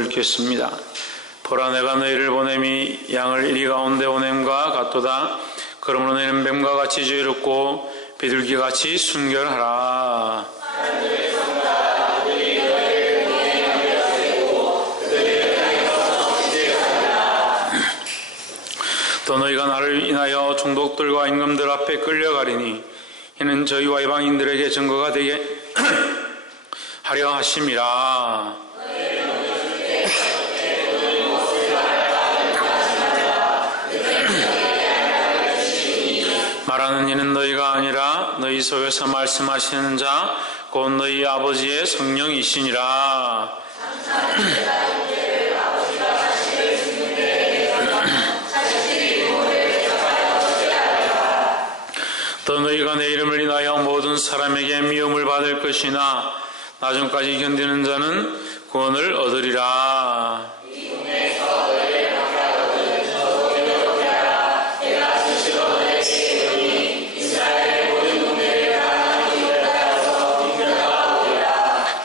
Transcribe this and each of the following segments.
읽겠습니다. 보라, 내가 너희를 보냄이 양을 이리 가운데 보냄과 같도다. 그러므로 너희는 뱀과 같이 지혜롭고 비둘기같이 순결하라. 또 너희가 나를 인하여 총독들과 임금들 앞에 끌려가리니 이는 저희와 이방인들에게 증거가 되게 하려 하심이라. 말하는 이는 너희가 아니라 너희 속에서 말씀하시는 자 곧 너희 아버지의 성령이시니라. 또 너희가 내 이름을 인하여 모든 사람에게 미움을 받을 것이나 나중까지 견디는 자는 구원을 얻으리라.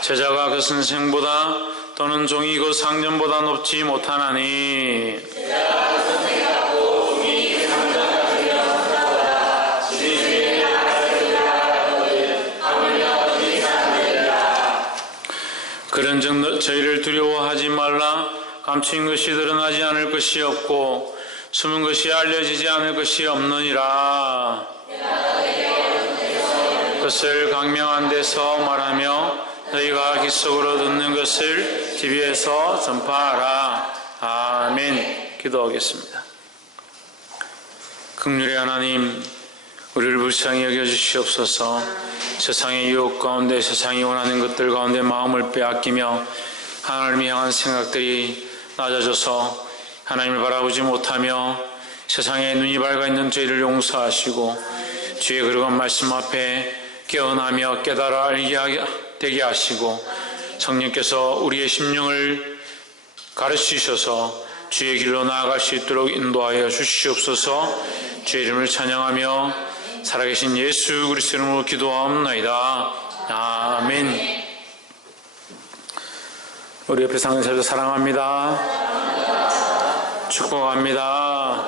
제자가 그 선생보다 또는 종이 그 상전보다 높지 못하나니 그런즉 저희를 두려워하지 말라. 감추인 것이 드러나지 않을 것이 없고 숨은 것이 알려지지 않을 것이 없느니라. 그것을 강명한 데서 말하며 너희가 귀 속으로 듣는 것을 TV에서 전파하라. 아멘. 기도하겠습니다. 긍휼의 하나님, 우리를 불쌍히 여겨주시옵소서. 세상의 유혹 가운데, 세상이 원하는 것들 가운데 마음을 빼앗기며 하나님을 향한 생각들이 낮아져서 하나님을 바라보지 못하며 세상에 눈이 밝아 있는 죄를 용서하시고 주의 그러한 말씀 앞에 깨어나며 깨달아 알게 되게 하시고 성령께서 우리의 심령을 가르치셔서 주의 길로 나아갈 수 있도록 인도하여 주시옵소서. 주의 이름을 찬양하며 살아계신 예수 그리스도 이름으로 기도하옵나이다. 아멘. 우리 옆에 상대자도 사랑합니다. 축복합니다.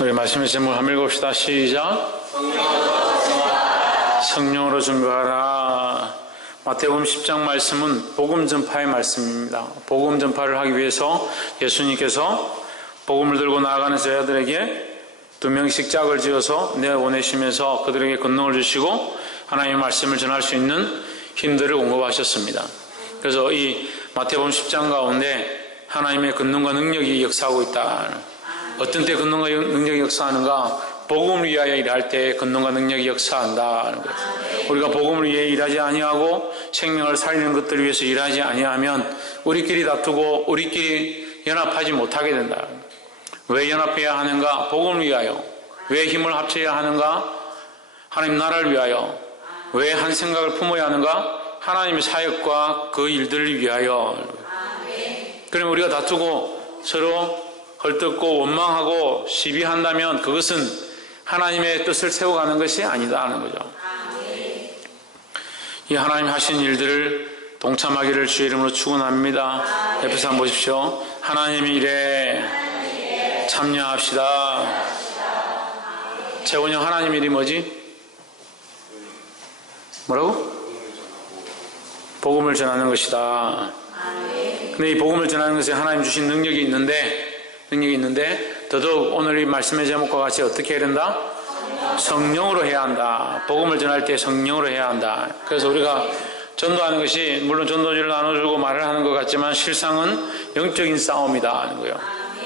우리 말씀의 제목을 한번 읽읍시다. 시작. 성령으로 증거하라. 마태복음 10장 말씀은 복음 전파의 말씀입니다. 복음 전파를 하기 위해서 예수님께서 복음을 들고 나아가는 제자들에게 2명씩 짝을 지어서 내보내시면서 그들에게 권능을 주시고 하나님의 말씀을 전할 수 있는 힘들을 공급하셨습니다. 그래서 이 마태복음 10장 가운데 하나님의 권능과 능력이 역사하고 있다. 어떤 때 권능과 능력이 역사하는가? 복음을 위하여 일할 때 권능과 능력이 역사한다. 우리가 복음을 위해 일하지 아니하고 생명을 살리는 것들을 위해서 일하지 아니하면 우리끼리 다투고 우리끼리 연합하지 못하게 된다. 왜 연합해야 하는가? 복음을 위하여. 왜 힘을 합쳐야 하는가? 하나님 나라를 위하여. 왜 한 생각을 품어야 하는가? 하나님의 사역과 그 일들을 위하여. 그러면 우리가 다투고 서로 헐뜯고 원망하고 시비한다면 그것은 하나님의 뜻을 세워가는 것이 아니다 하는 거죠. 이 하나님 하신 일들을 동참하기를 주의 이름으로 축원합니다. 에베소 한번 보십시오. 하나님의 일에 참여합시다. 재원형 하나님 일이 뭐지? 뭐라고? 복음을 전하는 것이다. 근데 이 복음을 전하는 것에 하나님 주신 능력이 있는데 더더욱 오늘 이 말씀의 제목과 같이 어떻게 해야 된다? 성령으로 해야 한다. 복음을 전할 때 성령으로 해야 한다. 그래서 우리가 전도하는 것이 물론 전도지를 나눠주고 말을 하는 것 같지만 실상은 영적인 싸움이다 하는 거예요.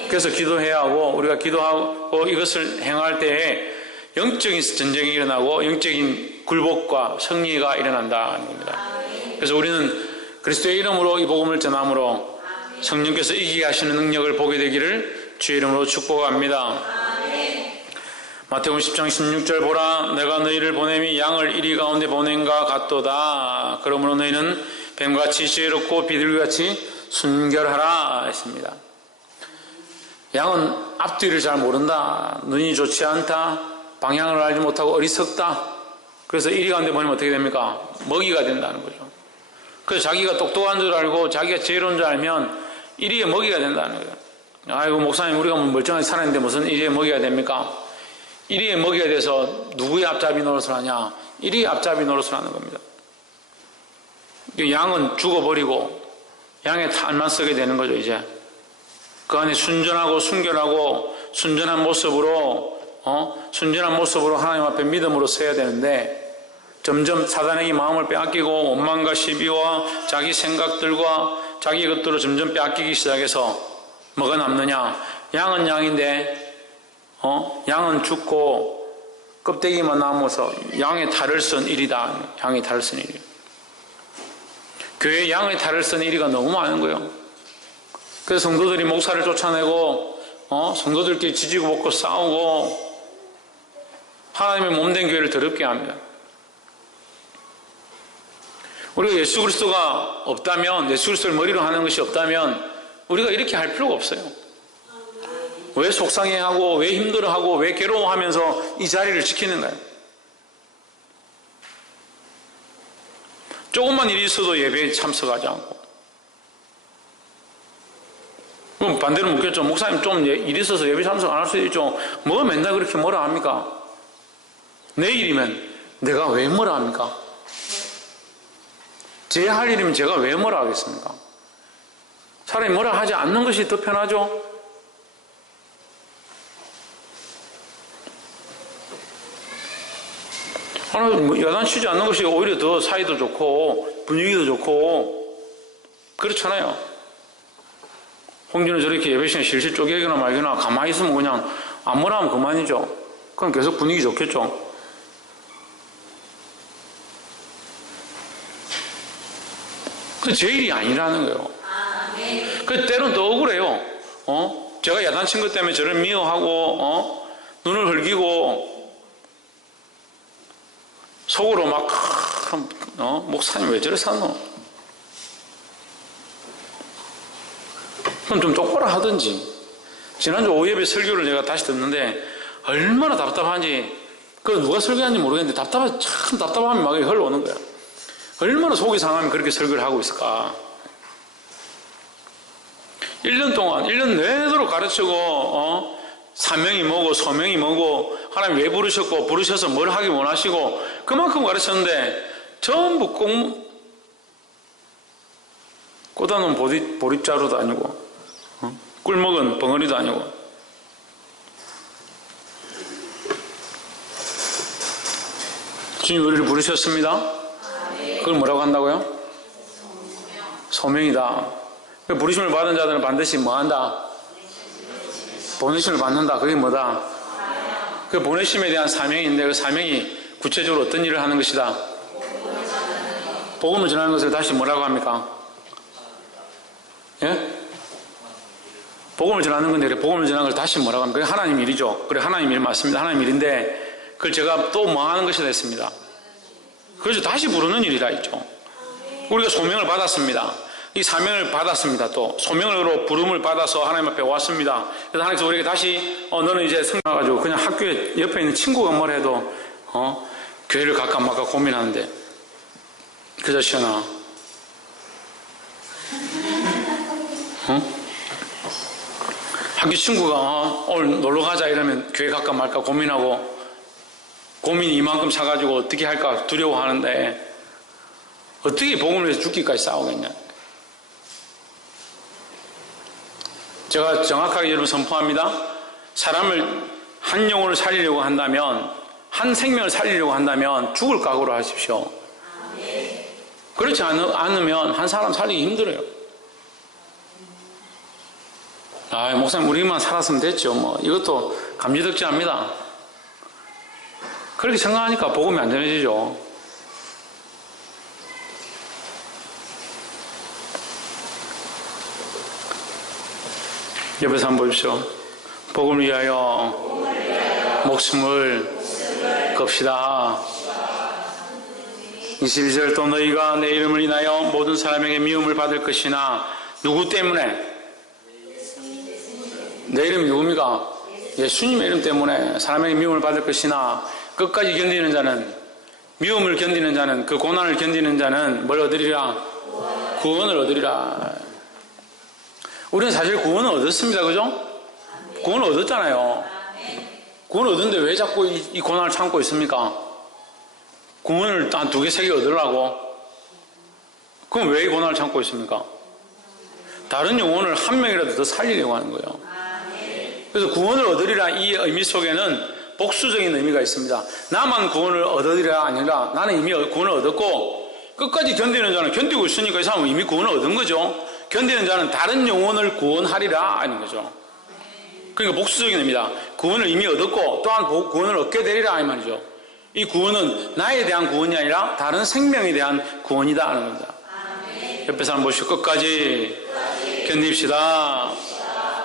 그래서 기도해야 하고 우리가 기도하고 이것을 행할 때에 영적인 전쟁이 일어나고 영적인 굴복과 승리가 일어난다 하는 겁니다. 그래서 우리는 그리스도의 이름으로 이 복음을 전함으로 성령께서 이기게 하시는 능력을 보게 되기를 주의 이름으로 축복합니다. 마태복음 10장 16절 보라, 내가 너희를 보냄이 양을 이리 가운데 보냄과 같도다. 그러므로 너희는 뱀같이 지혜롭고 비둘기같이 순결하라 했습니다. 양은 앞뒤를 잘 모른다. 눈이 좋지 않다. 방향을 알지 못하고 어리석다. 그래서 이리 가운데 보내면 어떻게 됩니까? 먹이가 된다는 거죠. 그래서 자기가 똑똑한 줄 알고 자기가 지혜로운 줄 알면 이리의 먹이가 된다는 거예요. 아이고 목사님 우리가 멀쩡하게 살았는데 무슨 이리의 먹이가 됩니까? 이리의 먹이가 돼서 누구의 앞잡이 노릇을 하냐? 이리의 앞잡이 노릇을 하는 겁니다. 양은 죽어버리고 양의 탈만 쓰게 되는 거죠. 이제 그 안에 순전하고 순결하고 순전한 모습으로 하나님 앞에 믿음으로 서야 되는데 점점 사단에게 마음을 빼앗기고 원망과 시비와 자기 생각들과 자기 것들을 점점 빼앗기기 시작해서 뭐가 남느냐? 양은 양인데 양은 죽고 껍데기만 남아서 양의 탈을 쓴 일이다. 양의 탈을 쓴 일이에요. 교회에 양의 탈을 쓴 일이가 너무 많은 거예요. 그래서 성도들이 목사를 쫓아내고 성도들끼리 지지고 볶고 싸우고 하나님의 몸된 교회를 더럽게 합니다. 우리가 예수 그리스도가 없다면, 예수 그리스도를 머리로 하는 것이 없다면 우리가 이렇게 할 필요가 없어요. 왜 속상해하고 왜 힘들어하고 왜 괴로워하면서 이 자리를 지키는가요? 조금만 일이 있어도 예배에 참석하지 않고. 그럼 반대로 묻겠죠. 목사님 좀 일 있어서 예배 참석 안 할 수도 있죠. 뭐 맨날 그렇게 뭐라 합니까? 내일이면 내가 왜 뭐라 합니까? 제 할 일이면 제가 왜 뭐라 하겠습니까? 차라리 뭐라 하지 않는 것이 더 편하죠? 야단치지 않는 것이 오히려 더 사이도 좋고 분위기도 좋고 그렇잖아요. 홍준은 저렇게 예배 시간에 실실 쪼개거나 말거나 가만히 있으면 그냥 안 뭐라 하면 그만이죠. 그럼 계속 분위기 좋겠죠. 제 일이 아니라는 거예요. 그 때로는 더 억울해요. 제가 야단친 것 때문에 저를 미워하고 눈을 흘기고 속으로 막 목사님 왜 저래 사노? 그럼 좀 똑바로 하든지. 지난주 오예배 설교를 내가 다시 듣는데 얼마나 답답한지, 그걸 누가 설교한지 모르겠는데 참 답답함이 막 흘러오는 거야. 얼마나 속이 상하면 그렇게 설교를 하고 있을까? 1년 동안 1년 내도록 가르치고 사명이 뭐고 소명이 뭐고 하나님 왜 부르셨고 부르셔서 뭘 하기 원하시고 그만큼 가르쳤는데 전부 꽂아놓은 보릿자루도 아니고 꿀먹은 벙어리도 아니고. 주님 우리를 부르셨습니다. 그걸 뭐라고 한다고요? 소명이다. 부르심을 받은 자들은 반드시 뭐한다? 보내심을 받는다. 그게 뭐다? 그 보내심에 대한 사명인데 그 사명이 구체적으로 어떤 일을 하는 것이다? 복음을 전하는 것을 다시 뭐라고 합니까? 예? 복음을 전하는 건데 복음을 전하는 걸 다시 뭐라고 합니까? 그게 하나님 일이죠. 그래 하나님 일 맞습니다. 하나님 일인데 그걸 제가 또 뭐 하는 것이 됐습니다. 그래서 다시 부르는 일이라 했죠. 우리가 소명을 받았습니다. 이 사명을 받았습니다. 또 소명으로 부름을 받아서 하나님 앞에 왔습니다. 그래서 하나님께서 우리에게 다시 너는 이제 성나가지고 그냥 학교에 옆에 있는 친구가 뭐라 해도 교회를 갈까 말까 고민하는데 그 자식아 학교 친구가 오늘 놀러 가자 이러면 교회 갈까 말까 고민하고 고민이 이만큼 차가지고 어떻게 할까 두려워하는데 어떻게 복음을 위해서 죽기까지 싸우겠냐. 제가 정확하게 여러분 선포합니다. 사람을 한 영혼을 살리려고 한다면 한 생명을 살리려고 한다면 죽을 각오로 하십시오. 그렇지 않으면 한 사람 살리기 힘들어요. 목사님 우리만 살았으면 됐죠. 뭐 이것도 감지덕지합니다. 그렇게 생각하니까 복음이 안 전해지죠. 옆에서 한번 보십시오. 복음을 위하여 목숨을 겁시다. 22절 또 너희가 내 이름을 인하여 모든 사람에게 미움을 받을 것이나 누구 때문에? 내 이름이 누굽니까? 예수님의 이름 때문에 사람에게 미움을 받을 것이나 끝까지 견디는 자는 미움을 견디는 자는, 그 고난을 견디는 자는 뭘 얻으리라? 구원을 얻으리라. 우리는 사실 구원을 얻었습니다. 그죠? 구원을 얻었잖아요. 구원을 얻었는데 왜 자꾸 이 고난을 참고 있습니까? 구원을 한 2개, 3개 얻으려고? 그럼 왜 이 고난을 참고 있습니까? 다른 영혼을 한 명이라도 더 살리려고 하는 거예요. 그래서 구원을 얻으리라 이 의미 속에는 복수적인 의미가 있습니다. 나만 구원을 얻으리라 아니라 나는 이미 구원을 얻었고 끝까지 견디는 자는 견디고 있으니까 이 사람은 이미 구원을 얻은 거죠. 견디는 자는 다른 영혼을 구원하리라 하는 거죠. 그러니까 복수적인 의미다. 구원을 이미 얻었고 또한 구원을 얻게 되리라 이 말이죠. 이 구원은 나에 대한 구원이 아니라 다른 생명에 대한 구원이다 하는 겁니다. 옆에 사람 보시고 끝까지 견딥시다.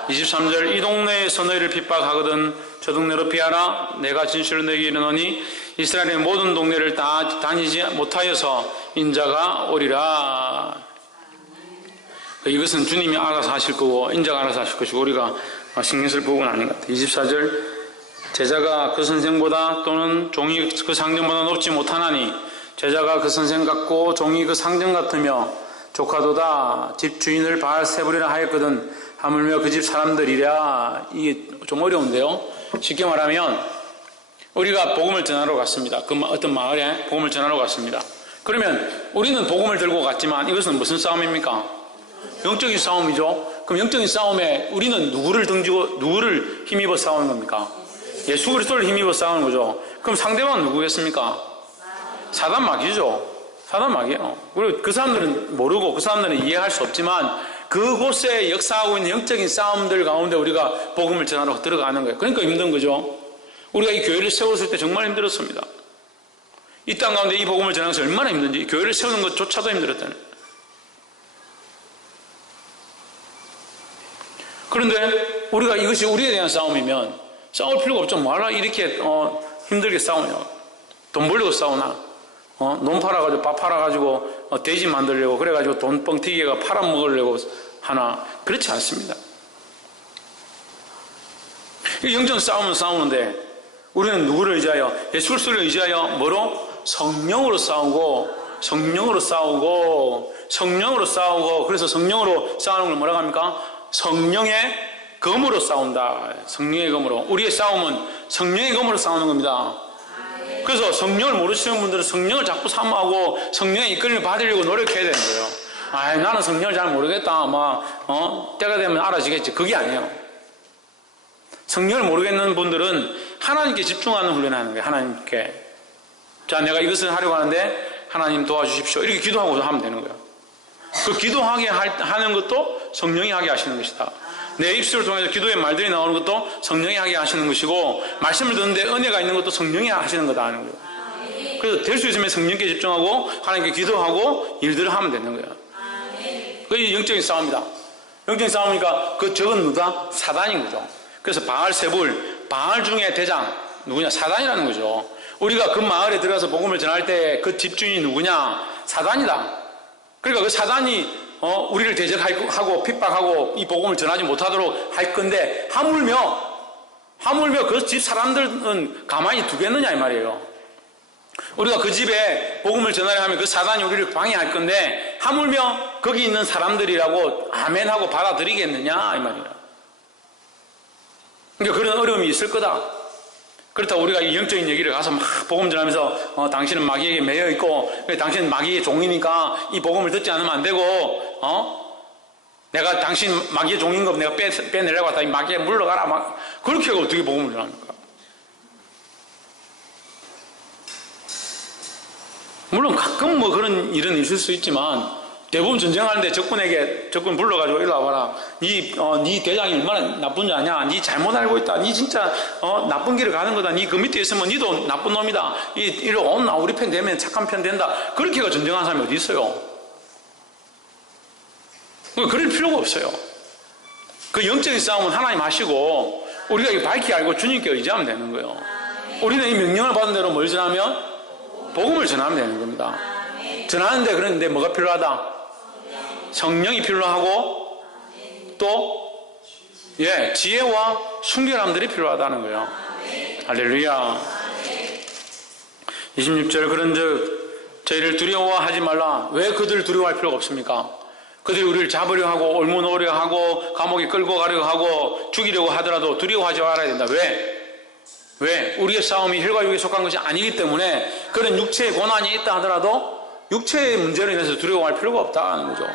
23절 이 동네에서 너희를 핍박하거든 저 동네로 피하라. 내가 진실로 너희에게 이르노니 이스라엘의 모든 동네를 다 다니지 못하여서 인자가 오리라. 이것은 주님이 알아서 하실 거고 인자가 알아서 하실 것이고 우리가 신경 쓸 부분은 아닌 것 같아요. 24절 제자가 그 선생보다 또는 종이 그 상전보다 높지 못하나니 제자가 그 선생 같고 종이 그 상전 같으며 조카도다. 집주인을 바알세불이라 하였거든 하물며 그 집 사람들이랴. 이게 좀 어려운데요. 쉽게 말하면 우리가 복음을 전하러 갔습니다. 그 어떤 마을에 복음을 전하러 갔습니다. 그러면 우리는 복음을 들고 갔지만 이것은 무슨 싸움입니까? 영적인 싸움이죠. 그럼 영적인 싸움에 우리는 누구를 등지고 누구를 힘입어 싸우는 겁니까? 예수 그리스도를 힘입어 싸우는 거죠. 그럼 상대방은 누구겠습니까? 사단 마귀죠. 사단 마귀예요. 그리고 그 사람들은 모르고 그 사람들은 이해할 수 없지만 그곳에 역사하고 있는 영적인 싸움들 가운데 우리가 복음을 전하러 들어가는 거예요. 그러니까 힘든 거죠. 우리가 이 교회를 세웠을 때 정말 힘들었습니다. 이 땅 가운데 이 복음을 전하면서 얼마나 힘든지 교회를 세우는 것조차도 힘들었다는. 그런데 우리가 이것이 우리에 대한 싸움이면 싸울 필요가 없죠. 뭐하러 이렇게 힘들게 싸우냐. 돈 벌려고 싸우나. 논 팔아가지고 밥 팔아가지고 돼지 만들려고 그래가지고 돈 뻥튀기가 팔아먹으려고 하나. 그렇지 않습니다. 영적 싸움은 싸우는데 우리는 누구를 의지하여? 예수 그리스도를 의지하여 뭐로? 성령으로 싸우고 성령으로 싸우고 성령으로 싸우고 그래서 성령으로 싸우는 걸 뭐라고 합니까? 성령의 검으로 싸운다. 성령의 검으로. 우리의 싸움은 성령의 검으로 싸우는 겁니다. 그래서 성령을 모르시는 분들은 성령을 자꾸 사모하고 성령의 이끌림을 받으려고 노력해야 되는 거예요. 나는 성령을 잘 모르겠다. 때가 되면 알아지겠지. 그게 아니에요. 성령을 모르겠는 분들은 하나님께 집중하는 훈련을 하는 거예요. 하나님께. 자, 내가 이것을 하려고 하는데 하나님 도와주십시오. 이렇게 기도하고 하면 되는 거예요. 그 기도하게 하는 것도 성령이 하게 하시는 것이다. 내 입술을 통해서 기도의 말들이 나오는 것도 성령이 하게 하시는 것이고 말씀을 듣는데 은혜가 있는 것도 성령이 하시는 거다 하는 거예요. 그래서 될 수 있으면 성령께 집중하고 하나님께 기도하고 일들을 하면 되는 거예요. 그게 영적인 싸움이다. 영적인 싸움이니까 그 적은 누가? 사단인 거죠. 그래서 바알세불, 바알 중에 대장 누구냐? 사단이라는 거죠. 우리가 그 마을에 들어가서 복음을 전할 때 그 집주인이 누구냐? 사단이다. 그러니까 그 사단이 우리를 대적하고 핍박하고 이 복음을 전하지 못하도록 할 건데 하물며 그 집 사람들은 가만히 두겠느냐 이 말이에요. 우리가 그 집에 복음을 전하려 하면 그 사단이 우리를 방해할 건데 하물며 거기 있는 사람들이라고 아멘하고 받아들이겠느냐 이 말이에요. 그러니까 그런 어려움이 있을 거다. 그렇다고 우리가 이 영적인 얘기를 가서 막 복음 전하면서 당신은 마귀에게 매여 있고 당신은 마귀의 종이니까 이 복음을 듣지 않으면 안 되고 내가 당신 마귀의 종인 거 내가 빼내려고 하다 이 마귀에 물러가라 막 그렇게 하고 어떻게 복음을 전합니까? 물론 가끔 뭐 그런 일은 있을 수 있지만 대부분 전쟁하는데 적군 불러가지고 일로 와봐라. 네 대장이 얼마나 나쁜 줄 아냐? 네 잘못 알고 있다. 네 진짜 나쁜 길을 가는 거다. 네 그 밑에 있으면 네도 나쁜 놈이다. 이리로 온나 우리 편 되면 착한 편 된다. 그렇게가 전쟁하는 사람이 어디 있어요? 그럴 필요가 없어요. 그 영적인 싸움은 하나님 하시고 우리가 이 밝히 알고 주님께 의지하면 되는 거예요. 우리는 이 명령을 받은 대로 뭘 전하면? 복음을 전하면 되는 겁니다. 전하는데 그런데 뭐가 필요하다? 성령이 필요하고 또 지혜와 순결함들이 필요하다는 거예요. 할렐루야. 26절 그런즉 저희를 두려워하지 말라. 왜 그들을 두려워할 필요가 없습니까? 그들이 우리를 잡으려 하고 옮겨놓으려 하고 감옥에 끌고 가려고 하고 죽이려고 하더라도 두려워하지 말아야 된다. 왜? 우리의 싸움이 혈과 육에 속한 것이 아니기 때문에 그런 육체의 고난이 있다 하더라도 육체의 문제로 인해서 두려워할 필요가 없다는 거죠.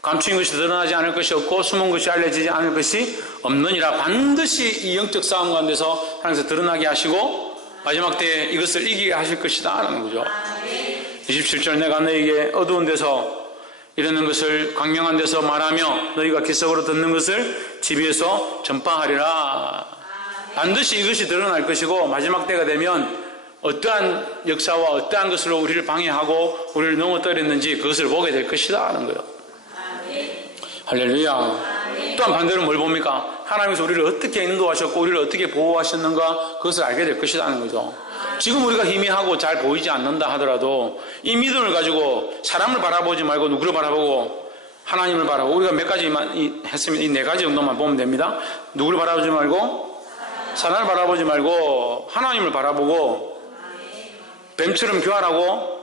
감추인 것이 드러나지 않을 것이 없고 숨은 것이 알려지지 않을 것이 없느니라. 반드시 이 영적 싸움 가운데서 하나님께서 드러나게 하시고 마지막 때에 이것을 이기게 하실 것이다 라는 거죠. 27절 내가 너에게 어두운 데서 이르는 것을 광명한 데서 말하며 너희가 기석으로 듣는 것을 집에서 전파하리라. 반드시 이것이 드러날 것이고 마지막 때가 되면 어떠한 역사와 어떠한 것으로 우리를 방해하고 우리를 넘어뜨렸는지 그것을 보게 될 것이다 하는 거예요. 할렐루야. 또한 반대로 뭘 봅니까? 하나님께서 우리를 어떻게 인도하셨고 우리를 어떻게 보호하셨는가 그것을 알게 될 것이다 하는 거죠. 지금 우리가 희미하고 잘 보이지 않는다 하더라도 이 믿음을 가지고 사람을 바라보지 말고 누구를 바라보고 하나님을 바라보고 우리가 몇 가지만 했으면 이 네 가지 정도만 보면 됩니다. 누구를 바라보지 말고 사람을 바라보지 말고 하나님을 바라보고 뱀처럼 교활하고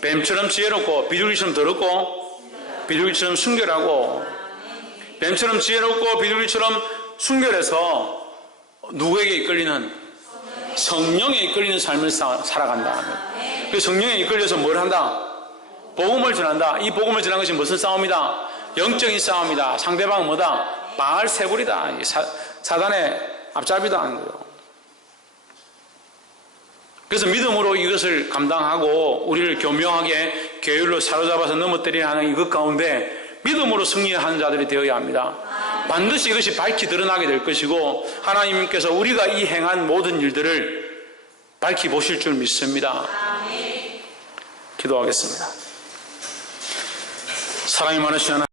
뱀처럼 지혜롭고 비둘기처럼 더럽고 비둘기처럼 순결하고 뱀처럼 지혜롭고 비둘기처럼 순결해서 누구에게 이끌리는 성령에 이끌리는 삶을 살아간다. 그 성령에 이끌려서 뭘 한다? 복음을 전한다. 이 복음을 전한 것이 무슨 싸움이다? 영적인 싸움이다. 상대방은 뭐다? 바알세불이다. 사단의 앞잡이다 하는 거예요. 그래서 믿음으로 이것을 감당하고 우리를 교묘하게 계율로 사로잡아서 넘어뜨리려 하는 이것 가운데 믿음으로 승리하는 자들이 되어야 합니다. 반드시 이것이 밝히 드러나게 될 것이고 하나님께서 우리가 이 행한 모든 일들을 밝히 보실 줄 믿습니다. 기도하겠습니다. 사랑이 많으신 하나님